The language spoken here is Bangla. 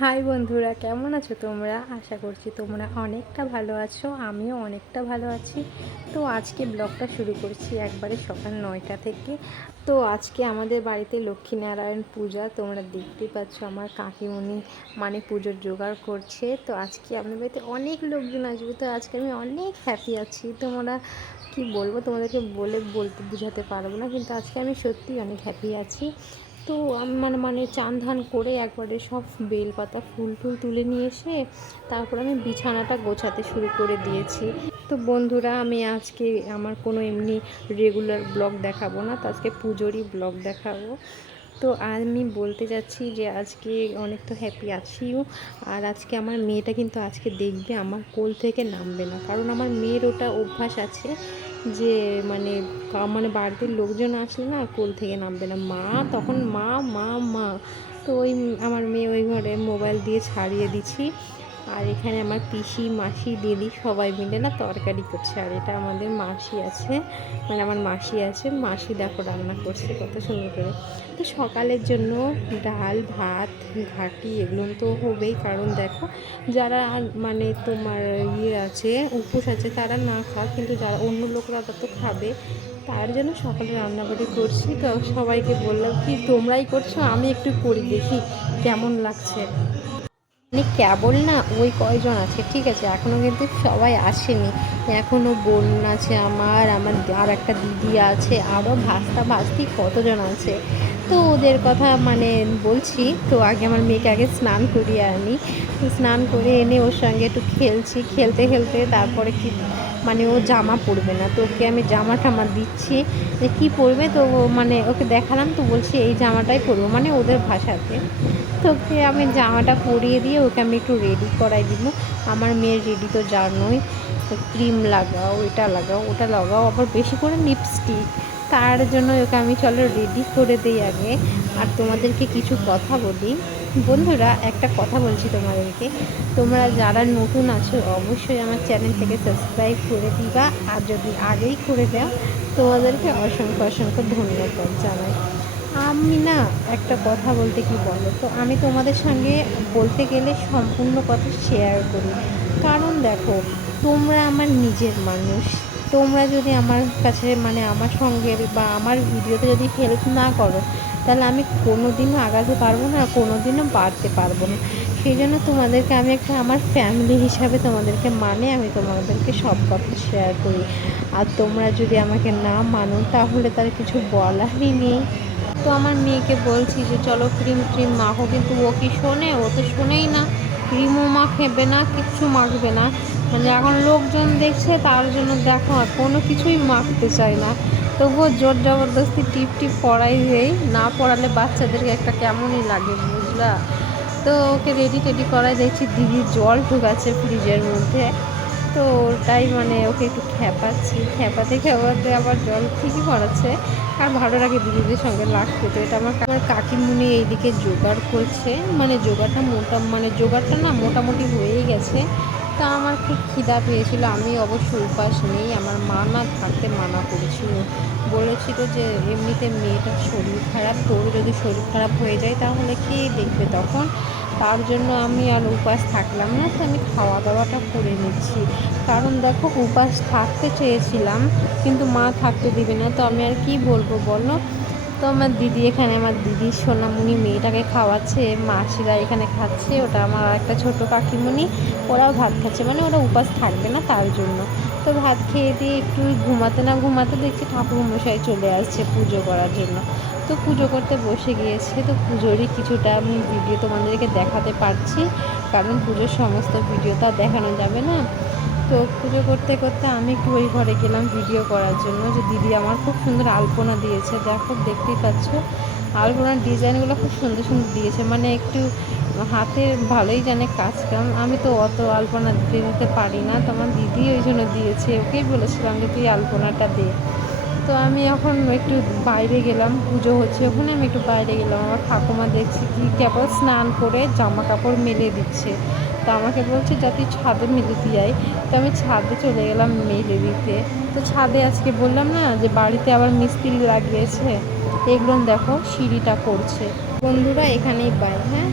হাই বন্ধুরা, কেমন আছো তোমরা? আশা করছি তোমরা অনেকটা ভালো আছো, আমিও অনেকটা ভালো আছি। তো আজকে ব্লগটা শুরু করছি একবারে সকাল 9টা থেকে। তো আজকে আমাদের বাড়িতে লক্ষ্মীনারায়ণ পূজা, তোমরা দেখতেই পাচ্ছ আমার কাকিমণি মানে পুজোর জোগাড় করছে। তো আজকে আমাদের বাড়িতে অনেক লোকজন আসবে, তো আজকে আমি অনেক হ্যাপি আছি। তোমরা কি বলবো, তোমাদেরকে বলতে বোঝাতে পারবো না, কিন্তু আজকে আমি সত্যিই অনেক হ্যাপি আছি। তো আমি মানে চান ধান করে একবারে সব বেলপাতা ফুল টুল তুলে নিয়ে এসে তারপর আমি বিছানাটা গোছাতে শুরু করে দিয়েছি। তো বন্ধুরা, আমি আজকে আমার কোনো এমনি রেগুলার ব্লগ দেখাবো না, তো আজকে পুজোরই ব্লগ দেখাবো। তো আমি বলতে যাচ্ছি যে আজকে অনেক তো হ্যাপি আছিও। আর আজকে আমার মেয়েটা কিন্তু আজকে দেখবে আমার কোল থেকে নামবে না, কারণ আমার মেয়ের ওটা অভ্যাস আছে যে মানে মানে বাড়িতে লোকজন আসলে না কোল থেকে নামবে না, মা তখন মা মা মা। তো ওই আমার মেয়ে ওই ঘরে মোবাইল দিয়ে ছাড়িয়ে দিচ্ছি। আর এখানে আমার পিসি মাসি দিদি সবাই মিলে না তরকারি করছে। আর এটা আমাদের মাসি আছে, মানে আমার মাসি আছে, মাসি দেখো রান্না করছে কত সুন্দর করে। তো সকালের জন্য ডাল ভাত ঘাটি এগুলো তো হবেই, কারণ দেখো যারা মানে তোমার আছে উপোস আছে তারা না খাক, কিন্তু যারা অন্য লোকরা তো খাবে, তার জন্য সকালে রান্নাবাড়ি করছি। তো সবাইকে বললাম কি তোমরাই করছো, আমি একটু করি দেখি কেমন লাগছে। মানে কেবল না ওই কয়জন আছে, ঠিক আছে, এখনও কিন্তু সবাই আসেনি। এখনও বোন আছে আমার আমার আর একটা দিদি আছে, আরও ভাস্তা ভাস্তি কতজন আছে। তো ওদের কথা মানে বলছি। তো আগে আমার মেয়েকে আগে স্নান করিয়ে আনি, স্নান করে এনে ওর সঙ্গে একটু খেলছি, খেলতে খেলতে তারপরে কি মানে ও জামা পরবে না, তো ওকে আমি জামা টামা দিচ্ছি যে কী পরবে। তো মানে ওকে দেখালাম, তো বলছি এই জামাটাই পরবো মানে ওদের ভাষাতে। তো ওকে আমি জামাটা পরিয়ে দিয়ে ওকে আমি একটু রেডি করাই দিব। আমার মেয়ের রেডি তো জানোই, ক্রিম লাগাও, এটা লাগাও ওটা লাগাও, আবার বেশি করে লিপস্টিক, তার জন্য ওকে আমি চলো রেডি করে দিই আগে। আর তোমাদেরকে কিছু কথা বলি বন্ধুরা, একটা কথা বলছি তোমাদেরকে, তোমরা যারা নতুন আছো অবশ্যই আমার চ্যানেল থেকে সাবস্ক্রাইব করে দিবা, আর যদি আগেই করে দাও তোমাদেরকে অসংখ্য অসংখ্য ধন্যবাদ জানাই। আমি না একটা কথা বলতে কি বলো তো, আমি তোমাদের সঙ্গে বলতে গেলে সম্পূর্ণ কথা শেয়ার করি, কারণ দেখো তোমরা আমার নিজের মানুষ। তোমরা যদি আমার কাছে মানে আমার সঙ্গে বা আমার ভিডিওতে যদি হেল্প না করো, তাহলে আমি কোনো দিনও আগাতে পারবো না, কোনো দিনও বাড়তে পারবো না। সেই জন্য তোমাদেরকে আমি একটা আমার ফ্যামিলি হিসাবে তোমাদেরকে মানে আমি তোমাদেরকে সব কথা শেয়ার করি। আর তোমরা যদি আমাকে না মানো তাহলে তার কিছু বলারই নেই। তো আমার মেয়েকে বলছি যে চলো ক্রিম ট্রিম মাখো, কিন্তু ও কি শোনে? ও তো শোনেই না, ক্রিমও মাখবে না, কিচ্ছু মাখবে না। মানে এখন লোকজন দেখছে তার জন্য দেখো আর কোনো কিছুই মাখতে চায় না। তবুও জোর জবরদস্তি টিপ টিপ পড়াই দেই, না পড়ালে বাচ্চাদেরকে একটা কেমনই লাগে বুঝলা। তো ওকে রেডি টেডি করাই দেখছি দিদি জল ঢুকাচ্ছে ফ্রিজের মধ্যে। তো ওটাই মানে ওকে একটু খেপাতে খেপাতে আবার জল ঠিকই পড়াচ্ছে। আর ভালো লাগে দিদিদের সঙ্গে লাগতে। তো এটা আমার কাকিমুনি এইদিকে জোগাড় করছে, মানে জোগাড়টা না মোটামুটি হয়েই গেছে। তা আমার খুব খিদা পেয়েছিল, আমি অবশ্য উপাস নেই, আমার মা না থাকতে মানা করেছিল, বলেছিল যে এমনিতে মেয়েটার শরীর খারাপ, তোর যদি শরীর খারাপ হয়ে যায় তাহলে কে দেখবে তখন। তার জন্য আমি আর উপাস থাকলাম না, তো আমি খাওয়া দাওয়াটা করে নিচ্ছি। কারণ দেখো উপাস থাকতে চেয়েছিলাম, কিন্তু মা থাকতে দিবে না, তো আমি আর কি বলবো বলো। তো আমার দিদি এখানে, আমার দিদি সোনামণি মেয়েটাকে খাওয়াচ্ছে, মাসিরা এখানে খাচ্ছে, ওটা আমার একটা ছোটো কাকিমণি, ওরাও ভাত খাচ্ছে, মানে ওরা উপাস থাকবে না তার জন্য। তো ভাত খেয়ে দিয়ে একটু ঘুমাতে না ঘুমাতে দেখছি ঠাকুরমশাই চলে আসছে পুজো করার জন্য। তো পুজো করতে বসে গিয়েছে, তো পুজোরই কিছুটা আমি ভিডিও তোমাদেরকে দেখাতে পারছি, কারণ পুজোর সমস্ত ভিডিও তো আর দেখানো যাবে না। তো পুজো করতে করতে আমি একটু ওই ঘরে গেলাম ভিডিও করার জন্য, যে দিদি আমার খুব সুন্দর আলপনা দিয়েছে, দেখো দেখতেই পাচ্ছ আলপনার ডিজাইনগুলো খুব সুন্দর সুন্দর দিয়েছে, মানে একটু হাতের ভালোই জানে কাজ কাম, আমি তো অত আলপনা দিতে পারি না, তো আমার দিদি ওই জন্য দিয়েছে, ওকেই বলেছিলাম যে তুই আলপনাটা দে। তো আমি এখন একটু বাইরে গেলাম, পুজো হচ্ছে ওখানে, আমি একটু বাইরে গেলাম, আমার ঠাকুমা দেখছি কি কেবল স্নান করে জামা কাপড় মেলে দিচ্ছে, তো আমাকে বলছে যা তুই ছাদে মেলে দিয়ে আয়। তো আমি ছাদে চলে গেলাম মেলে দিতে। তো ছাদে আজকে বললাম না যে বাড়িতে আবার মিস্ত্রি লাগিয়েছে, এগুলো দেখো সিঁড়িটা করছে। বন্ধুরা এখানেই বাই, হ্যাঁ।